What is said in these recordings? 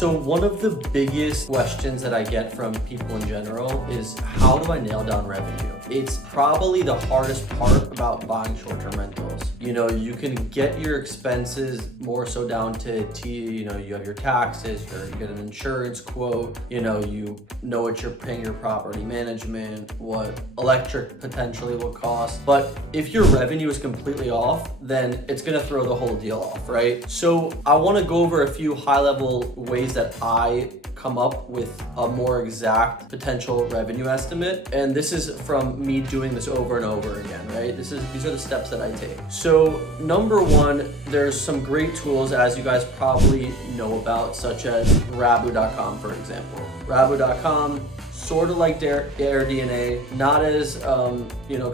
So one of the biggest questions that I get from people in general is, how do I nail down revenue? It's probably the hardest part about buying short-term rentals. You can get your expenses more so down to T. You have your taxes, you get an insurance quote, you know what you're paying your property management, what electric potentially will cost. But if your revenue is completely off, then it's gonna throw the whole deal off, right? So I wanna go over a few high-level ways that I come up with a more exact potential revenue estimate. And this is from me doing this over and over again, right? These are the steps that I take. So number one, there's some great tools, as you guys probably know about, such as Rabu.com, for example. Rabu.com, sort of like AirDNA, not as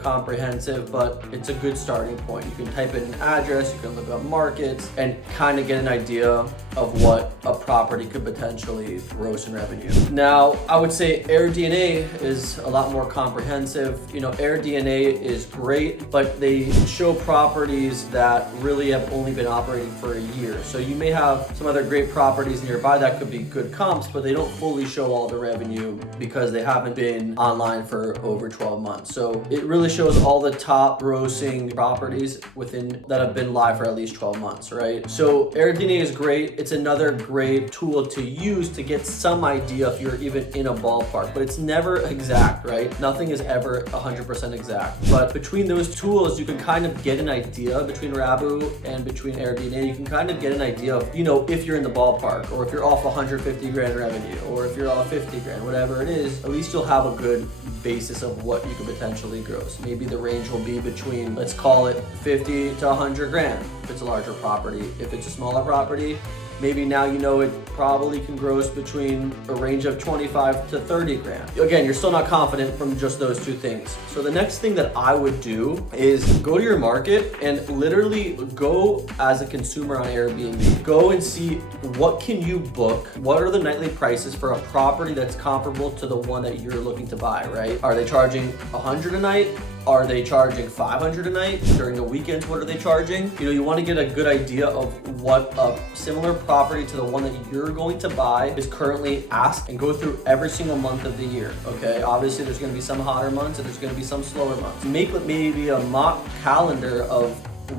comprehensive, but it's a good starting point. You can type in an address, you can look up markets, and kind of get an idea of what a property could potentially gross in revenue. Now, I would say AirDNA is a lot more comprehensive. AirDNA is great, but they show properties that really have only been operating for a year. So you may have some other great properties nearby that could be good comps, but they don't fully show all the revenue because they haven't been online for over 12 months. So it really shows all the top grossing properties that have been live for at least 12 months, right? So AirDNA is great. It's another great tool to use to get some idea if you're even in a ballpark, but it's never exact, right? Nothing is ever 100% exact. But between those tools, you can kind of get an idea. Between Rabu and between AirDNA, you can kind of get an idea of, if you're in the ballpark, or if you're off 150 grand revenue, or if you're off 50 grand, whatever it is. At least you'll have a good basis of what you could potentially gross. Maybe the range will be between, let's call it 50 to 100 grand if it's a larger property. If it's a smaller property, maybe now it probably can gross between a range of 25 to 30 grand. Again, you're still not confident from just those two things. So the next thing that I would do is go to your market and literally go as a consumer on Airbnb. Go and see what can you book, what are the nightly prices for a property that's comparable to the one that you're looking to buy, right? Are they charging 100 a night? Are they charging 500 a night? During the weekends, what are they charging? You want to get a good idea of what a similar property to the one that you're going to buy is currently asked, and go through every single month of the year, okay? Obviously, there's going to be some hotter months and there's going to be some slower months. Make maybe a mock calendar of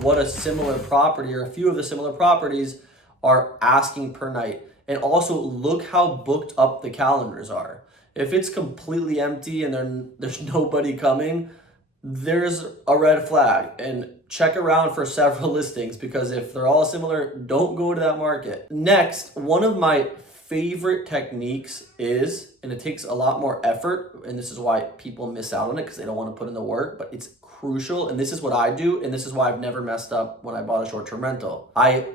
what a similar property or a few of the similar properties are asking per night. And also look how booked up the calendars are. If it's completely empty and there's nobody coming, there's a red flag, and check around for several listings, because if they're all similar, don't go to that market. Next, one of my favorite techniques is, and it takes a lot more effort, and this is why people miss out on it because they don't want to put in the work, but it's crucial, and this is what I do, and this is why I've never messed up when I bought a short-term rental. I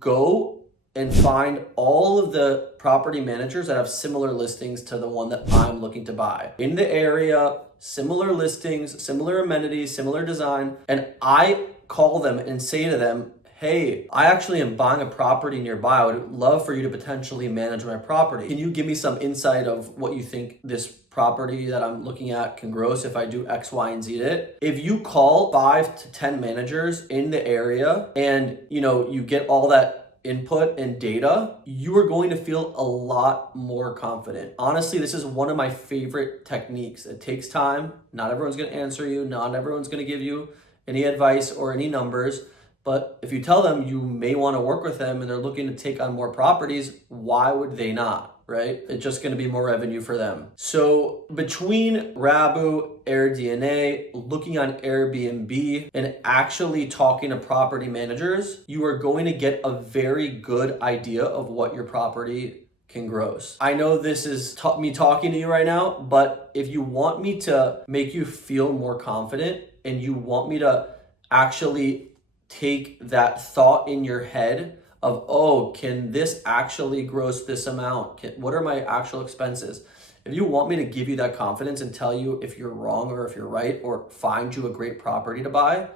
go and find all of the property managers that have similar listings to the one that I'm looking to buy in the area. Similar listings, similar amenities, similar design. And I call them and say to them, hey, I actually am buying a property nearby. I would love for you to potentially manage my property. Can you give me some insight of what you think this property that I'm looking at can gross if I do X, Y, and Z to it? If you call 5 to 10 managers in the area and you get all that input and data, you are going to feel a lot more confident. Honestly, this is one of my favorite techniques. It takes time. Not everyone's going to answer you. Not everyone's going to give you any advice or any numbers. But if you tell them you may want to work with them and they're looking to take on more properties, why would they not? Right? It's just going to be more revenue for them. So between Rabu, AirDNA, looking on Airbnb, and actually talking to property managers, you are going to get a very good idea of what your property can gross. I know this is me talking to you right now, but if you want me to make you feel more confident and you want me to actually take that thought in your head of, oh, can this actually gross this amount? What are my actual expenses? If you want me to give you that confidence and tell you if you're wrong or if you're right, or find you a great property to buy,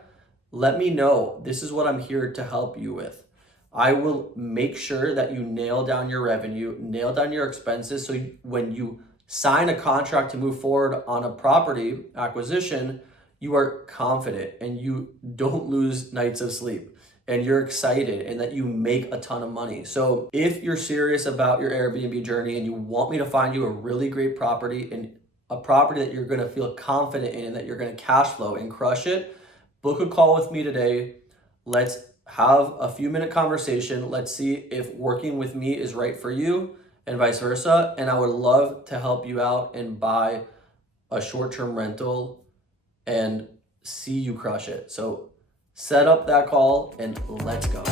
let me know. This is what I'm here to help you with. I will make sure that you nail down your revenue, nail down your expenses, so when you sign a contract to move forward on a property acquisition, you are confident and you don't lose nights of sleep. and you're excited and that you make a ton of money. So if you're serious about your Airbnb journey and you want me to find you a really great property and a property that you're going to feel confident in and that you're going to cash flow and crush it, book a call with me today. Let's have a few minute conversation. Let's see if working with me is right for you and vice versa. And I would love to help you out and buy a short-term rental and see you crush it. So set up that call and let's go.